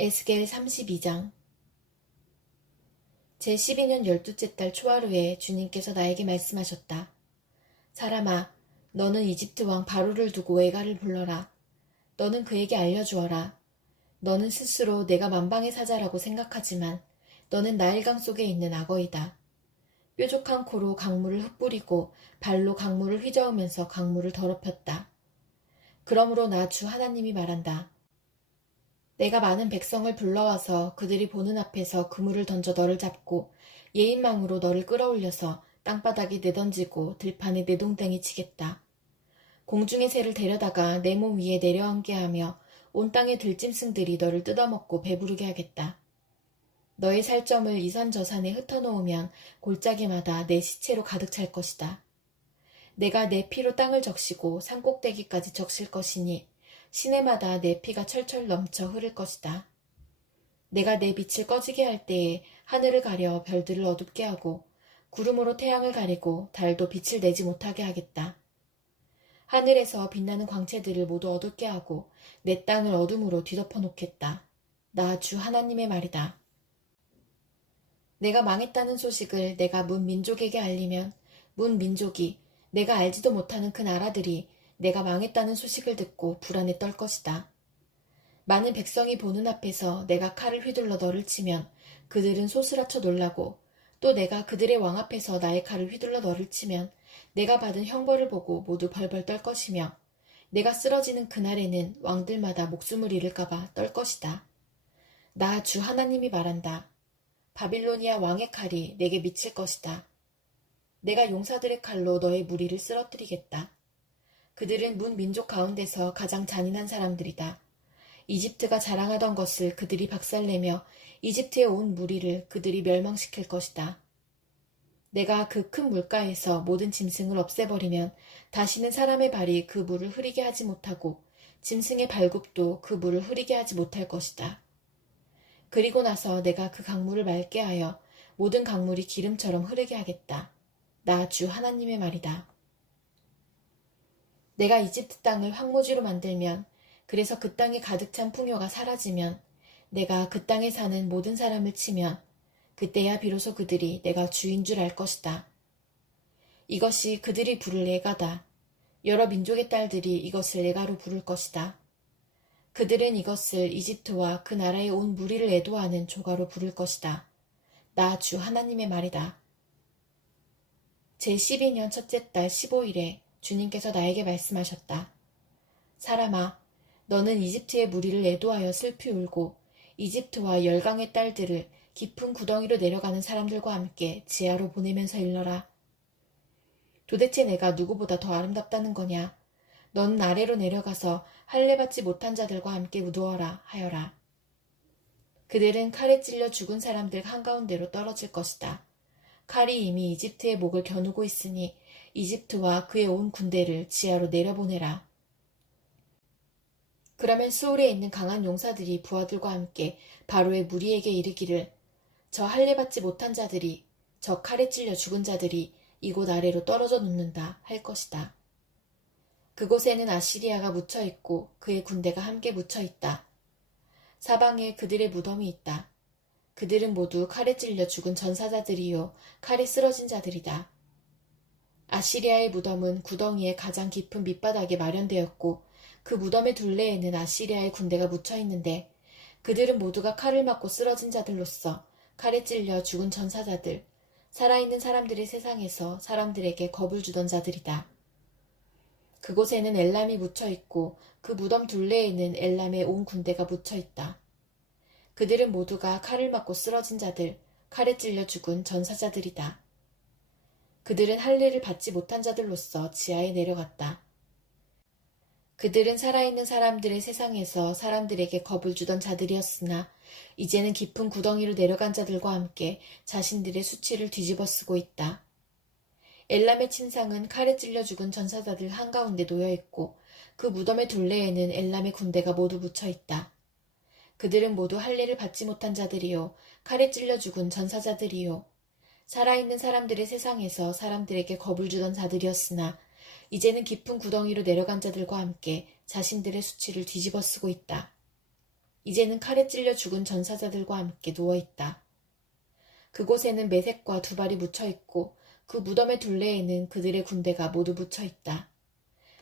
에스겔 32장. 제12년 12째 달 초하루에 주님께서 나에게 말씀하셨다. 사람아, 너는 이집트 왕 바로를 두고 애가를 불러라. 너는 그에게 알려주어라. 너는 스스로 내가 만방의 사자라고 생각하지만 너는 나일강 속에 있는 악어이다. 뾰족한 코로 강물을 흩뿌리고 발로 강물을 휘저으면서 강물을 더럽혔다. 그러므로 나 주 하나님이 말한다. 내가 많은 백성을 불러와서 그들이 보는 앞에서 그물을 던져 너를 잡고 예인망으로 너를 끌어올려서 땅바닥에 내던지고 들판에 내동댕이 치겠다. 공중의 새를 데려다가 내 몸 위에 내려앉게 하며 온 땅의 들짐승들이 너를 뜯어먹고 배부르게 하겠다. 너의 살점을 이산저산에 흩어놓으면 골짜기마다 내 시체로 가득 찰 것이다. 내가 내 피로 땅을 적시고 산꼭대기까지 적실 것이니 시내마다 내 피가 철철 넘쳐 흐를 것이다. 내가 내 빛을 꺼지게 할 때에 하늘을 가려 별들을 어둡게 하고 구름으로 태양을 가리고 달도 빛을 내지 못하게 하겠다. 하늘에서 빛나는 광채들을 모두 어둡게 하고 내 땅을 어둠으로 뒤덮어 놓겠다. 나 주 하나님의 말이다. 내가 망했다는 소식을 내가 문 민족에게 알리면 문 민족이 내가 알지도 못하는 그 나라들이 내가 망했다는 소식을 듣고 불안에 떨 것이다. 많은 백성이 보는 앞에서 내가 칼을 휘둘러 너를 치면 그들은 소스라쳐 놀라고 또 내가 그들의 왕 앞에서 나의 칼을 휘둘러 너를 치면 내가 받은 형벌을 보고 모두 벌벌 떨 것이며 내가 쓰러지는 그날에는 왕들마다 목숨을 잃을까봐 떨 것이다. 나 주 하나님이 말한다. 바빌로니아 왕의 칼이 내게 미칠 것이다. 내가 용사들의 칼로 너의 무리를 쓰러뜨리겠다. 그들은 문 민족 가운데서 가장 잔인한 사람들이다. 이집트가 자랑하던 것을 그들이 박살내며 이집트의 온 무리를 그들이 멸망시킬 것이다. 내가 그 큰 물가에서 모든 짐승을 없애버리면 다시는 사람의 발이 그 물을 흐리게 하지 못하고 짐승의 발굽도 그 물을 흐리게 하지 못할 것이다. 그리고 나서 내가 그 강물을 맑게 하여 모든 강물이 기름처럼 흐르게 하겠다. 나 주 하나님의 말이다. 내가 이집트 땅을 황무지로 만들면 그래서 그 땅에 가득 찬 풍요가 사라지면 내가 그 땅에 사는 모든 사람을 치면 그때야 비로소 그들이 내가 주인 줄 알 것이다. 이것이 그들이 부를 애가다. 여러 민족의 딸들이 이것을 애가로 부를 것이다. 그들은 이것을 이집트와 그 나라의 온 무리를 애도하는 조가로 부를 것이다. 나 주 하나님의 말이다. 제12년 첫째 달 15일에 주님께서 나에게 말씀하셨다. 사람아, 너는 이집트의 무리를 애도하여 슬피 울고 이집트와 열강의 딸들을 깊은 구덩이로 내려가는 사람들과 함께 지하로 보내면서 일러라. 도대체 내가 누구보다 더 아름답다는 거냐? 너는 아래로 내려가서 할례받지 못한 자들과 함께 누워라 하여라. 그들은 칼에 찔려 죽은 사람들 한가운데로 떨어질 것이다. 칼이 이미 이집트의 목을 겨누고 있으니 이집트와 그의 온 군대를 지하로 내려보내라. 그러면 수올에 있는 강한 용사들이 부하들과 함께 바로의 무리에게 이르기를 저 할례받지 못한 자들이 저 칼에 찔려 죽은 자들이 이곳 아래로 떨어져 눕는다 할 것이다. 그곳에는 아시리아가 묻혀 있고 그의 군대가 함께 묻혀 있다. 사방에 그들의 무덤이 있다. 그들은 모두 칼에 찔려 죽은 전사자들이요 칼에 쓰러진 자들이다. 아시리아의 무덤은 구덩이의 가장 깊은 밑바닥에 마련되었고 그 무덤의 둘레에는 아시리아의 군대가 묻혀 있는데 그들은 모두가 칼을 맞고 쓰러진 자들로서 칼에 찔려 죽은 전사자들, 살아있는 사람들의 세상에서 사람들에게 겁을 주던 자들이다. 그곳에는 엘람이 묻혀 있고 그 무덤 둘레에는 엘람의 온 군대가 묻혀 있다. 그들은 모두가 칼을 맞고 쓰러진 자들, 칼에 찔려 죽은 전사자들이다. 그들은 할례를 받지 못한 자들로서 지하에 내려갔다. 그들은 살아있는 사람들의 세상에서 사람들에게 겁을 주던 자들이었으나 이제는 깊은 구덩이로 내려간 자들과 함께 자신들의 수치를 뒤집어 쓰고 있다. 엘람의 침상은 칼에 찔려 죽은 전사자들 한가운데 놓여있고 그 무덤의 둘레에는 엘람의 군대가 모두 묻혀 있다. 그들은 모두 할례를 받지 못한 자들이요 칼에 찔려 죽은 전사자들이요 살아있는 사람들의 세상에서 사람들에게 겁을 주던 자들이었으나 이제는 깊은 구덩이로 내려간 자들과 함께 자신들의 수치를 뒤집어 쓰고 있다. 이제는 칼에 찔려 죽은 전사자들과 함께 누워있다. 그곳에는 매색과 두발이 묻혀있고 그 무덤의 둘레에는 그들의 군대가 모두 묻혀있다.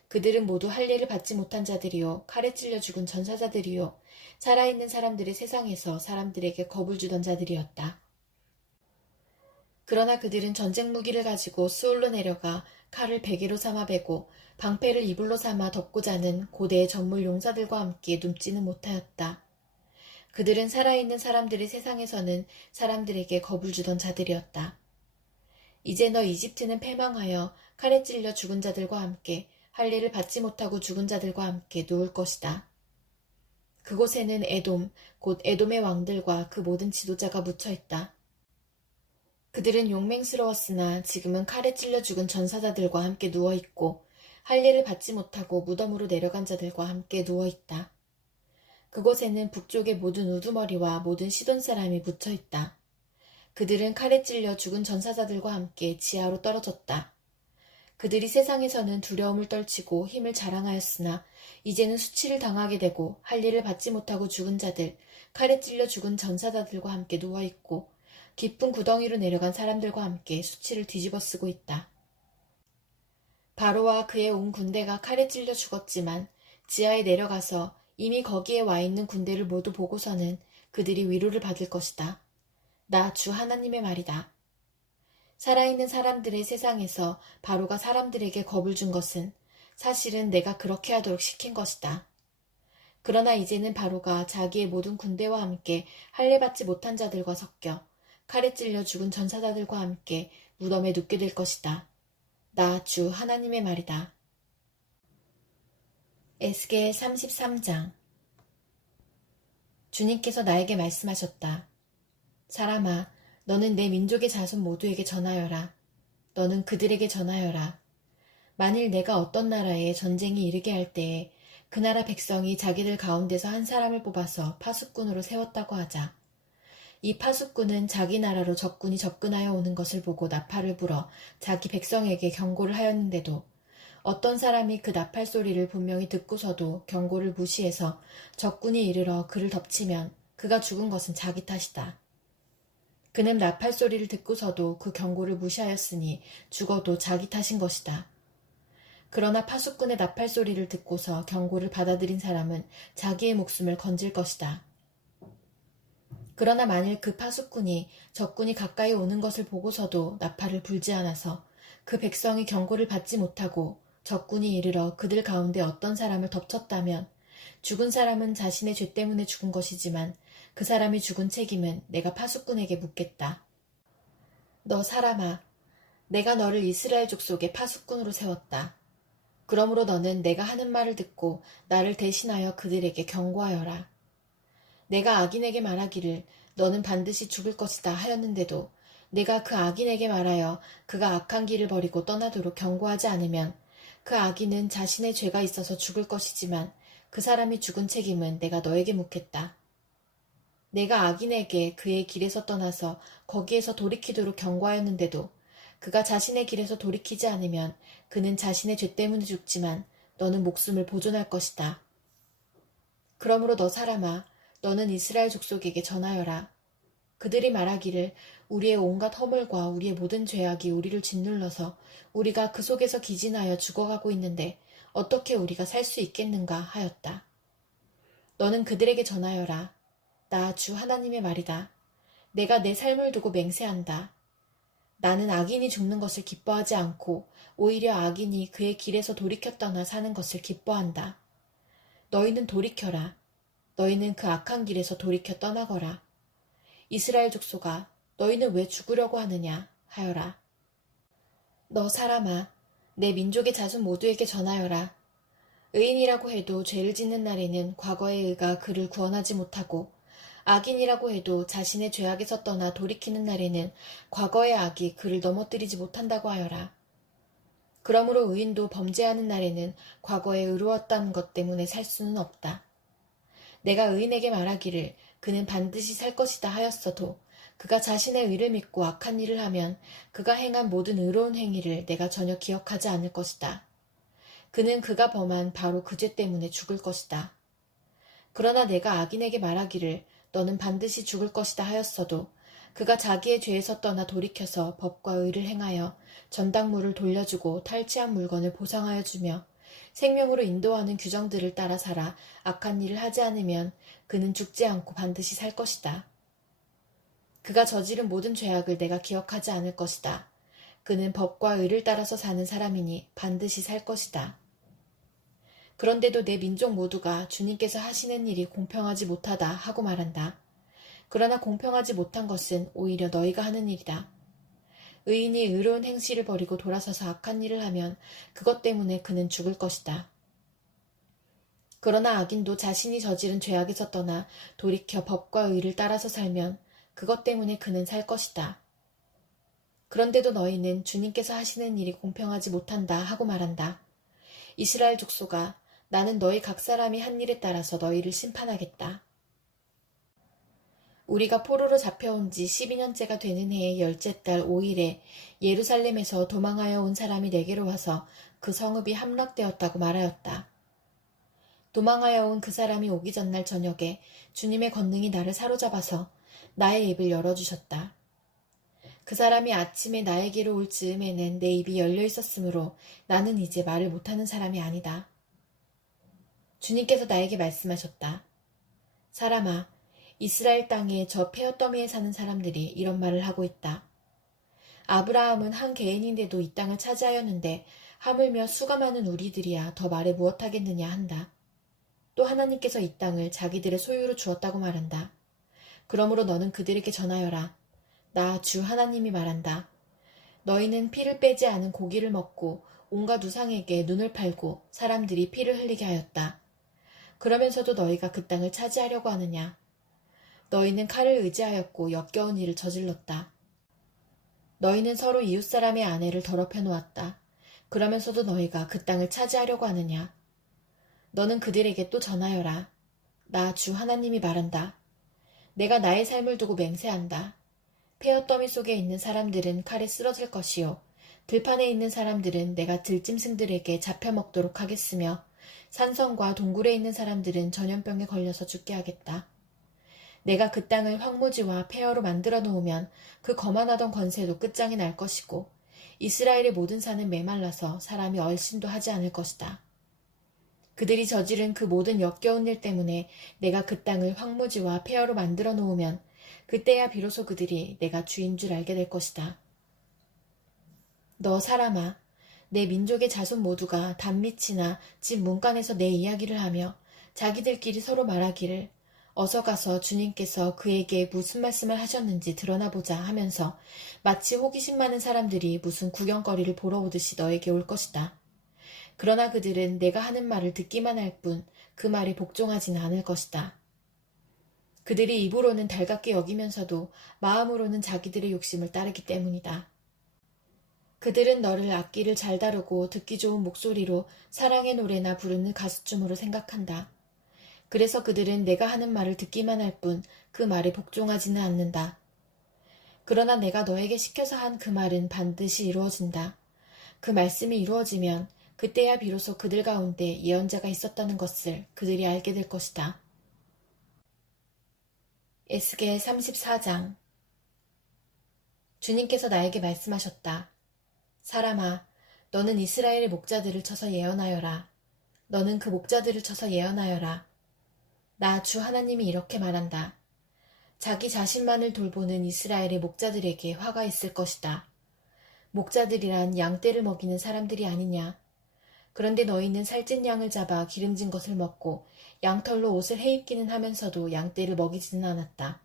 그들은 모두 할례를 받지 못한 자들이요 칼에 찔려 죽은 전사자들이요 살아있는 사람들의 세상에서 사람들에게 겁을 주던 자들이었다. 그러나 그들은 전쟁 무기를 가지고 수올로 내려가 칼을 베개로 삼아 베고 방패를 이불로 삼아 덮고 자는 고대의 전물 용사들과 함께 눕지는 못하였다. 그들은 살아있는 사람들의 세상에서는 사람들에게 겁을 주던 자들이었다. 이제 너 이집트는 패망하여 칼에 찔려 죽은 자들과 함께 할례를 받지 못하고 죽은 자들과 함께 누울 것이다. 그곳에는 에돔, 곧 에돔의 왕들과 그 모든 지도자가 묻혀있다. 그들은 용맹스러웠으나 지금은 칼에 찔려 죽은 전사자들과 함께 누워있고 할례를 받지 못하고 무덤으로 내려간 자들과 함께 누워있다. 그곳에는 북쪽의 모든 우두머리와 모든 시돈 사람이 묻혀있다. 그들은 칼에 찔려 죽은 전사자들과 함께 지하로 떨어졌다. 그들이 세상에서는 두려움을 떨치고 힘을 자랑하였으나 이제는 수치를 당하게 되고 할례를 받지 못하고 죽은 자들, 칼에 찔려 죽은 전사자들과 함께 누워있고 깊은 구덩이로 내려간 사람들과 함께 수치를 뒤집어 쓰고 있다. 바로와 그의 온 군대가 칼에 찔려 죽었지만 지하에 내려가서 이미 거기에 와 있는 군대를 모두 보고서는 그들이 위로를 받을 것이다. 나 주 하나님의 말이다. 살아있는 사람들의 세상에서 바로가 사람들에게 겁을 준 것은 사실은 내가 그렇게 하도록 시킨 것이다. 그러나 이제는 바로가 자기의 모든 군대와 함께 할례받지 못한 자들과 섞여 칼에 찔려 죽은 전사자들과 함께 무덤에 눕게 될 것이다. 나 주 하나님의 말이다. 에스겔 33장. 주님께서 나에게 말씀하셨다. 사람아, 너는 내 민족의 자손 모두에게 전하여라. 너는 그들에게 전하여라. 만일 내가 어떤 나라에 전쟁이 이르게 할 때에 그 나라 백성이 자기들 가운데서 한 사람을 뽑아서 파수꾼으로 세웠다고 하자. 이 파수꾼은 자기 나라로 적군이 접근하여 오는 것을 보고 나팔을 불어 자기 백성에게 경고를 하였는데도 어떤 사람이 그 나팔 소리를 분명히 듣고서도 경고를 무시해서 적군이 이르러 그를 덮치면 그가 죽은 것은 자기 탓이다. 그는 나팔 소리를 듣고서도 그 경고를 무시하였으니 죽어도 자기 탓인 것이다. 그러나 파수꾼의 나팔 소리를 듣고서 경고를 받아들인 사람은 자기의 목숨을 건질 것이다. 그러나 만일 그 파수꾼이 적군이 가까이 오는 것을 보고서도 나팔을 불지 않아서 그 백성이 경고를 받지 못하고 적군이 이르러 그들 가운데 어떤 사람을 덮쳤다면 죽은 사람은 자신의 죄 때문에 죽은 것이지만 그 사람이 죽은 책임은 내가 파수꾼에게 묻겠다. 너 사람아, 내가 너를 이스라엘 족속의 파수꾼으로 세웠다. 그러므로 너는 내가 하는 말을 듣고 나를 대신하여 그들에게 경고하여라. 내가 악인에게 말하기를 너는 반드시 죽을 것이다 하였는데도 내가 그 악인에게 말하여 그가 악한 길을 버리고 떠나도록 경고하지 않으면 그 악인은 자신의 죄가 있어서 죽을 것이지만 그 사람이 죽은 책임은 내가 너에게 묻겠다. 내가 악인에게 그의 길에서 떠나서 거기에서 돌이키도록 경고하였는데도 그가 자신의 길에서 돌이키지 않으면 그는 자신의 죄 때문에 죽지만 너는 목숨을 보존할 것이다. 그러므로 너 사람아, 너는 이스라엘 족속에게 전하여라. 그들이 말하기를 우리의 온갖 허물과 우리의 모든 죄악이 우리를 짓눌러서 우리가 그 속에서 기진하여 죽어가고 있는데 어떻게 우리가 살 수 있겠는가 하였다. 너는 그들에게 전하여라. 나 주 하나님의 말이다. 내가 내 삶을 두고 맹세한다. 나는 악인이 죽는 것을 기뻐하지 않고 오히려 악인이 그의 길에서 돌이켜 떠나 사는 것을 기뻐한다. 너희는 돌이켜라. 너희는 그 악한 길에서 돌이켜 떠나거라. 이스라엘 족속아, 너희는 왜 죽으려고 하느냐 하여라. 너 사람아, 내 민족의 자손 모두에게 전하여라. 의인이라고 해도 죄를 짓는 날에는 과거의 의가 그를 구원하지 못하고 악인이라고 해도 자신의 죄악에서 떠나 돌이키는 날에는 과거의 악이 그를 넘어뜨리지 못한다고 하여라. 그러므로 의인도 범죄하는 날에는 과거에 의로웠다는 것 때문에 살 수는 없다. 내가 의인에게 말하기를 그는 반드시 살 것이다 하였어도 그가 자신의 의를 믿고 악한 일을 하면 그가 행한 모든 의로운 행위를 내가 전혀 기억하지 않을 것이다. 그는 그가 범한 바로 그 죄 때문에 죽을 것이다. 그러나 내가 악인에게 말하기를 너는 반드시 죽을 것이다 하였어도 그가 자기의 죄에서 떠나 돌이켜서 법과 의를 행하여 전당물을 돌려주고 탈취한 물건을 보상하여 주며 생명으로 인도하는 규정들을 따라 살아 악한 일을 하지 않으면 그는 죽지 않고 반드시 살 것이다. 그가 저지른 모든 죄악을 내가 기억하지 않을 것이다. 그는 법과 의를 따라서 사는 사람이니 반드시 살 것이다. 그런데도 내 민족 모두가 주님께서 하시는 일이 공평하지 못하다 하고 말한다. 그러나 공평하지 못한 것은 오히려 너희가 하는 일이다. 의인이 의로운 행실을 버리고 돌아서서 악한 일을 하면 그것 때문에 그는 죽을 것이다. 그러나 악인도 자신이 저지른 죄악에서 떠나 돌이켜 법과 의를 따라서 살면 그것 때문에 그는 살 것이다. 그런데도 너희는 주님께서 하시는 일이 공평하지 못한다 하고 말한다. 이스라엘 족속아, 나는 너희 각 사람이 한 일에 따라서 너희를 심판하겠다. 우리가 포로로 잡혀온 지 12년째가 되는 해의 10째 달 5일에 예루살렘에서 도망하여 온 사람이 내게로 와서 그 성읍이 함락되었다고 말하였다. 도망하여 온 그 사람이 오기 전날 저녁에 주님의 권능이 나를 사로잡아서 나의 입을 열어주셨다. 그 사람이 아침에 나에게로 올 즈음에는 내 입이 열려 있었으므로 나는 이제 말을 못하는 사람이 아니다. 주님께서 나에게 말씀하셨다. 사람아, 이스라엘 땅에 저 페어더미에 사는 사람들이 이런 말을 하고 있다. 아브라함은 한 개인인데도 이 땅을 차지하였는데 하물며 수가 많은 우리들이야 더 말해 무엇하겠느냐 한다. 또 하나님께서 이 땅을 자기들의 소유로 주었다고 말한다. 그러므로 너는 그들에게 전하여라. 나 주 하나님이 말한다. 너희는 피를 빼지 않은 고기를 먹고 온갖 우상에게 눈을 팔고 사람들이 피를 흘리게 하였다. 그러면서도 너희가 그 땅을 차지하려고 하느냐. 너희는 칼을 의지하였고 역겨운 일을 저질렀다. 너희는 서로 이웃사람의 아내를 더럽혀 놓았다. 그러면서도 너희가 그 땅을 차지하려고 하느냐. 너는 그들에게 또 전하여라. 나 주 하나님이 말한다. 내가 나의 삶을 두고 맹세한다. 페어더미 속에 있는 사람들은 칼에 쓰러질 것이요. 들판에 있는 사람들은 내가 들짐승들에게 잡혀먹도록 하겠으며 산성과 동굴에 있는 사람들은 전염병에 걸려서 죽게 하겠다. 내가 그 땅을 황무지와 폐허로 만들어 놓으면 그 거만하던 권세도 끝장이 날 것이고 이스라엘의 모든 산은 메말라서 사람이 얼씬도 하지 않을 것이다. 그들이 저지른 그 모든 역겨운 일 때문에 내가 그 땅을 황무지와 폐허로 만들어 놓으면 그때야 비로소 그들이 내가 주인 줄 알게 될 것이다. 너 사람아, 내 민족의 자손 모두가 단밑이나 집 문간에서 내 이야기를 하며 자기들끼리 서로 말하기를 어서 가서 주님께서 그에게 무슨 말씀을 하셨는지 드러나보자 하면서 마치 호기심 많은 사람들이 무슨 구경거리를 보러 오듯이 너에게 올 것이다. 그러나 그들은 내가 하는 말을 듣기만 할 뿐 그 말에 복종하지는 않을 것이다. 그들이 입으로는 달갑게 여기면서도 마음으로는 자기들의 욕심을 따르기 때문이다. 그들은 너를 악기를 잘 다루고 듣기 좋은 목소리로 사랑의 노래나 부르는 가수춤으로 생각한다. 그래서 그들은 내가 하는 말을 듣기만 할 뿐 그 말에 복종하지는 않는다. 그러나 내가 너에게 시켜서 한 그 말은 반드시 이루어진다. 그 말씀이 이루어지면 그때야 비로소 그들 가운데 예언자가 있었다는 것을 그들이 알게 될 것이다. 에스겔 34장. 주님께서 나에게 말씀하셨다. 사람아, 너는 이스라엘의 목자들을 쳐서 예언하여라. 너는 그 목자들을 쳐서 예언하여라. 나 주 하나님이 이렇게 말한다. 자기 자신만을 돌보는 이스라엘의 목자들에게 화가 있을 것이다. 목자들이란 양떼를 먹이는 사람들이 아니냐. 그런데 너희는 살찐 양을 잡아 기름진 것을 먹고 양털로 옷을 해입기는 하면서도 양떼를 먹이지는 않았다.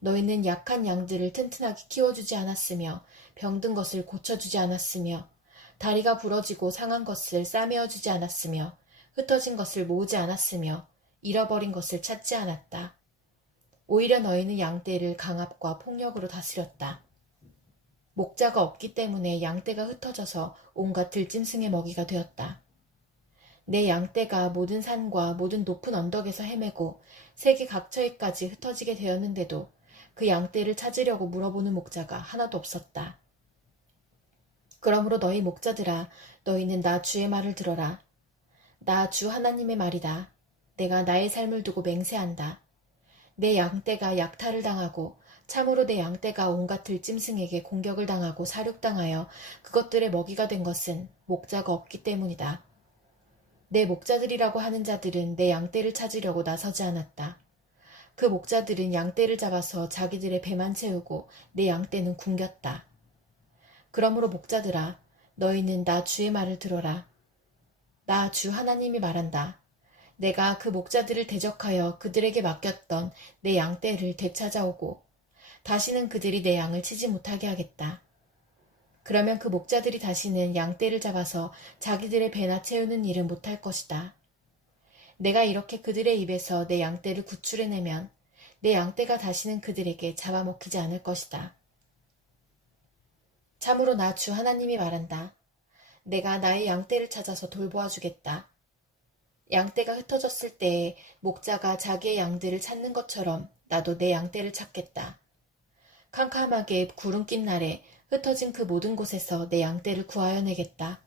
너희는 약한 양들을 튼튼하게 키워주지 않았으며 병든 것을 고쳐주지 않았으며 다리가 부러지고 상한 것을 싸매어주지 않았으며 흩어진 것을 모으지 않았으며 잃어버린 것을 찾지 않았다. 오히려 너희는 양떼를 강압과 폭력으로 다스렸다. 목자가 없기 때문에 양떼가 흩어져서 온갖 들짐승의 먹이가 되었다. 내 양떼가 모든 산과 모든 높은 언덕에서 헤매고 세계 각처에까지 흩어지게 되었는데도 그 양떼를 찾으려고 물어보는 목자가 하나도 없었다. 그러므로 너희 목자들아, 너희는 나 주의 말을 들어라. 나 주 하나님의 말이다. 내가 나의 삶을 두고 맹세한다. 내 양떼가 약탈을 당하고 참으로 내 양떼가 온갖 들짐승에게 공격을 당하고 사륙당하여 그것들의 먹이가 된 것은 목자가 없기 때문이다. 내 목자들이라고 하는 자들은 내 양떼를 찾으려고 나서지 않았다. 그 목자들은 양떼를 잡아서 자기들의 배만 채우고 내 양떼는 굶겼다. 그러므로 목자들아, 너희는 나 주의 말을 들어라. 나 주 하나님이 말한다. 내가 그 목자들을 대적하여 그들에게 맡겼던 내 양떼를 되찾아오고 다시는 그들이 내 양을 치지 못하게 하겠다. 그러면 그 목자들이 다시는 양떼를 잡아서 자기들의 배나 채우는 일은 못할 것이다. 내가 이렇게 그들의 입에서 내 양떼를 구출해내면 내 양떼가 다시는 그들에게 잡아먹히지 않을 것이다. 참으로 나 주 하나님이 말한다. 내가 나의 양떼를 찾아서 돌보아주겠다. 양떼가 흩어졌을 때에 목자가 자기의 양들을 찾는 것처럼 나도 내 양떼를 찾겠다. 캄캄하게 구름 낀 날에 흩어진 그 모든 곳에서 내 양떼를 구하여 내겠다.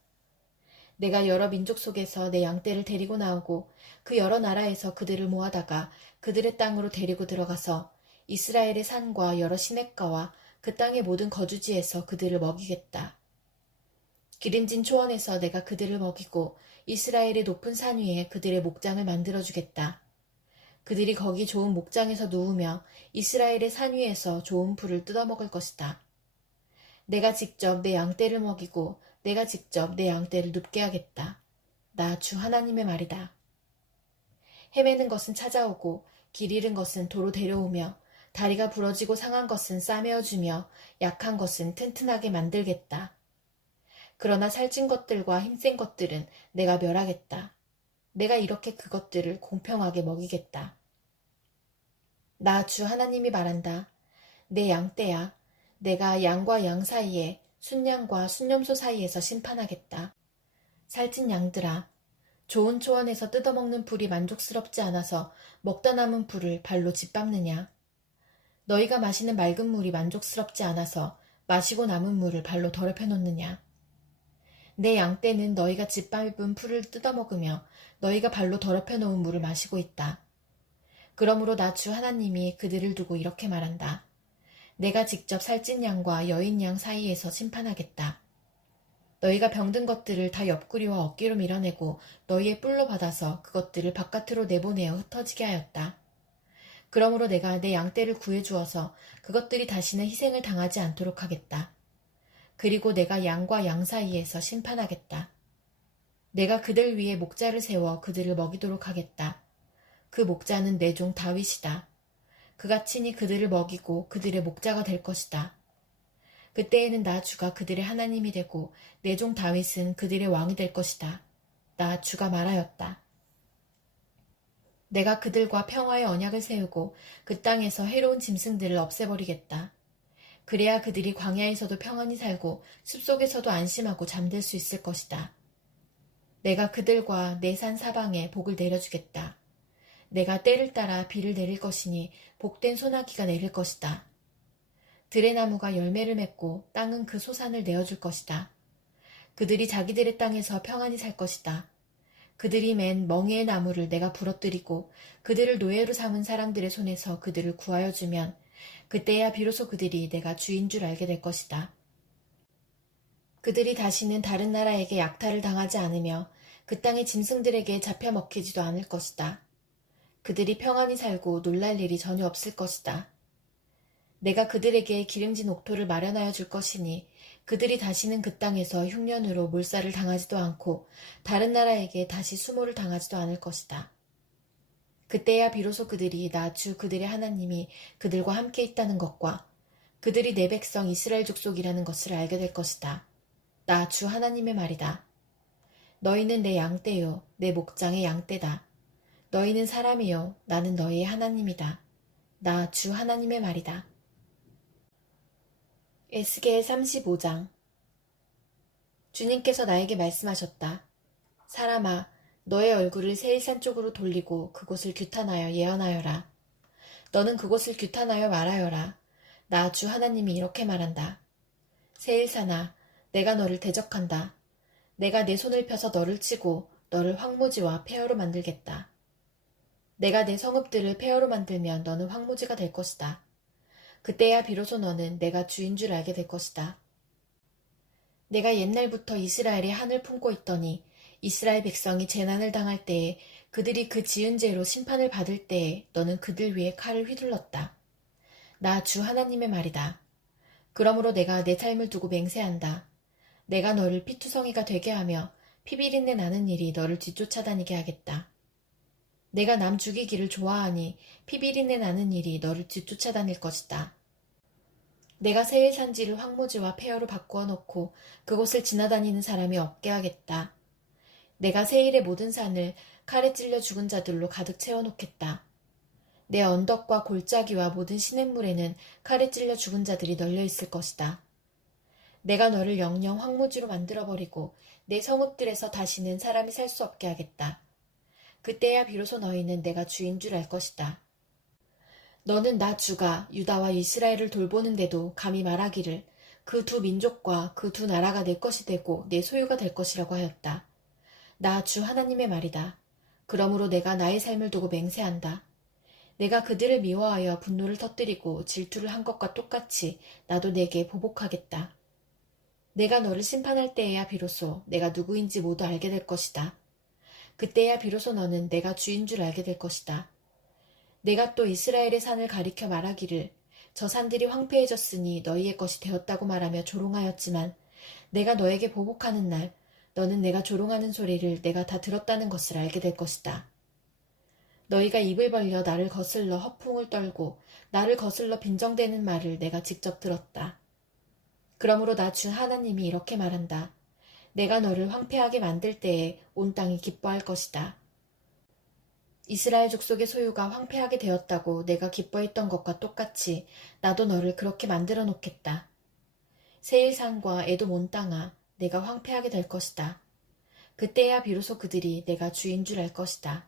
내가 여러 민족 속에서 내 양떼를 데리고 나오고 그 여러 나라에서 그들을 모아다가 그들의 땅으로 데리고 들어가서 이스라엘의 산과 여러 시냇가와 그 땅의 모든 거주지에서 그들을 먹이겠다. 기름진 초원에서 내가 그들을 먹이고 이스라엘의 높은 산 위에 그들의 목장을 만들어주겠다. 그들이 거기 좋은 목장에서 누우며 이스라엘의 산 위에서 좋은 풀을 뜯어먹을 것이다. 내가 직접 내 양떼를 먹이고 내가 직접 내 양떼를 눕게 하겠다. 나 주 하나님의 말이다. 헤매는 것은 찾아오고 길 잃은 것은 도로 데려오며 다리가 부러지고 상한 것은 싸매어주며 약한 것은 튼튼하게 만들겠다. 그러나 살찐 것들과 힘센 것들은 내가 멸하겠다. 내가 이렇게 그것들을 공평하게 먹이겠다. 나 주 하나님이 말한다. 내 양떼야. 내가 양과 양 사이에 순양과 순염소 사이에서 심판하겠다. 살찐 양들아. 좋은 초원에서 뜯어먹는 풀이 만족스럽지 않아서 먹다 남은 풀을 발로 짓밟느냐. 너희가 마시는 맑은 물이 만족스럽지 않아서 마시고 남은 물을 발로 더럽혀 놓느냐. 내 양떼는 너희가 짓밟은 풀을 뜯어먹으며 너희가 발로 더럽혀 놓은 물을 마시고 있다. 그러므로 나 주 하나님이 그들을 두고 이렇게 말한다. 내가 직접 살찐 양과 여인 양 사이에서 심판하겠다. 너희가 병든 것들을 다 옆구리와 어깨로 밀어내고 너희의 뿔로 받아서 그것들을 바깥으로 내보내어 흩어지게 하였다. 그러므로 내가 내 양떼를 구해주어서 그것들이 다시는 희생을 당하지 않도록 하겠다. 그리고 내가 양과 양 사이에서 심판하겠다. 내가 그들 위에 목자를 세워 그들을 먹이도록 하겠다. 그 목자는 내 종 다윗이다. 그가 친히 그들을 먹이고 그들의 목자가 될 것이다. 그때에는 나 주가 그들의 하나님이 되고 내 종 다윗은 그들의 왕이 될 것이다. 나 주가 말하였다. 내가 그들과 평화의 언약을 세우고 그 땅에서 해로운 짐승들을 없애버리겠다. 그래야 그들이 광야에서도 평안히 살고 숲속에서도 안심하고 잠들 수 있을 것이다. 내가 그들과 내 산 사방에 복을 내려주겠다. 내가 때를 따라 비를 내릴 것이니 복된 소나기가 내릴 것이다. 들의 나무가 열매를 맺고 땅은 그 소산을 내어줄 것이다. 그들이 자기들의 땅에서 평안히 살 것이다. 그들이 맨 멍에의 나무를 내가 부러뜨리고 그들을 노예로 삼은 사람들의 손에서 그들을 구하여 주면 그때야 비로소 그들이 내가 주인 줄 알게 될 것이다. 그들이 다시는 다른 나라에게 약탈을 당하지 않으며 그 땅의 짐승들에게 잡혀 먹히지도 않을 것이다. 그들이 평안히 살고 놀랄 일이 전혀 없을 것이다. 내가 그들에게 기름진 옥토를 마련하여 줄 것이니 그들이 다시는 그 땅에서 흉년으로 몰살을 당하지도 않고 다른 나라에게 다시 수모를 당하지도 않을 것이다. 그때야 비로소 그들이 나 주 그들의 하나님이 그들과 함께 있다는 것과 그들이 내 백성 이스라엘 족속이라는 것을 알게 될 것이다. 나 주 하나님의 말이다. 너희는 내 양떼요 내 목장의 양떼다. 너희는 사람이요 나는 너희의 하나님이다. 나 주 하나님의 말이다. 에스겔 35장. 주님께서 나에게 말씀하셨다. 사람아, 너의 얼굴을 세일산 쪽으로 돌리고 그곳을 규탄하여 예언하여라. 너는 그곳을 규탄하여 말하여라. 나 주 하나님이 이렇게 말한다. 세일산아, 내가 너를 대적한다. 내가 내 손을 펴서 너를 치고 너를 황무지와 폐허로 만들겠다. 내가 내 성읍들을 폐허로 만들면 너는 황무지가 될 것이다. 그때야 비로소 너는 내가 주인 줄 알게 될 것이다. 내가 옛날부터 이스라엘의 한을 품고 있더니 이스라엘 백성이 재난을 당할 때에 그들이 그 지은 죄로 심판을 받을 때에 너는 그들 위에 칼을 휘둘렀다. 나 주 하나님의 말이다. 그러므로 내가 내 삶을 두고 맹세한다. 내가 너를 피투성이가 되게 하며 피비린내 나는 일이 너를 뒤쫓아다니게 하겠다. 내가 남 죽이기를 좋아하니 피비린내 나는 일이 너를 뒤쫓아다닐 것이다. 내가 세일 산지를 황무지와 폐허로 바꾸어 놓고 그곳을 지나다니는 사람이 없게 하겠다. 내가 세일의 모든 산을 칼에 찔려 죽은 자들로 가득 채워놓겠다. 내 언덕과 골짜기와 모든 시냇물에는 칼에 찔려 죽은 자들이 널려 있을 것이다. 내가 너를 영영 황무지로 만들어버리고 내 성읍들에서 다시는 사람이 살 수 없게 하겠다. 그때야 비로소 너희는 내가 주인 줄 알 것이다. 너는 나 주가 유다와 이스라엘을 돌보는데도 감히 말하기를 그 두 민족과 그 두 나라가 내 것이 되고 내 소유가 될 것이라고 하였다. 나 주 하나님의 말이다. 그러므로 내가 나의 삶을 두고 맹세한다. 내가 그들을 미워하여 분노를 터뜨리고 질투를 한 것과 똑같이 나도 내게 보복하겠다. 내가 너를 심판할 때에야 비로소 내가 누구인지 모두 알게 될 것이다. 그때야 비로소 너는 내가 주인 줄 알게 될 것이다. 내가 또 이스라엘의 산을 가리켜 말하기를 저 산들이 황폐해졌으니 너희의 것이 되었다고 말하며 조롱하였지만 내가 너에게 보복하는 날 너는 내가 조롱하는 소리를 내가 다 들었다는 것을 알게 될 것이다. 너희가 입을 벌려 나를 거슬러 허풍을 떨고 나를 거슬러 빈정대는 말을 내가 직접 들었다. 그러므로 나 주 하나님이 이렇게 말한다. 내가 너를 황폐하게 만들 때에 온 땅이 기뻐할 것이다. 이스라엘 족속의 소유가 황폐하게 되었다고 내가 기뻐했던 것과 똑같이 나도 너를 그렇게 만들어 놓겠다. 세일산과 에돔 온 땅아, 내가 황폐하게 될 것이다. 그때야 비로소 그들이 내가 주인 줄 알 것이다.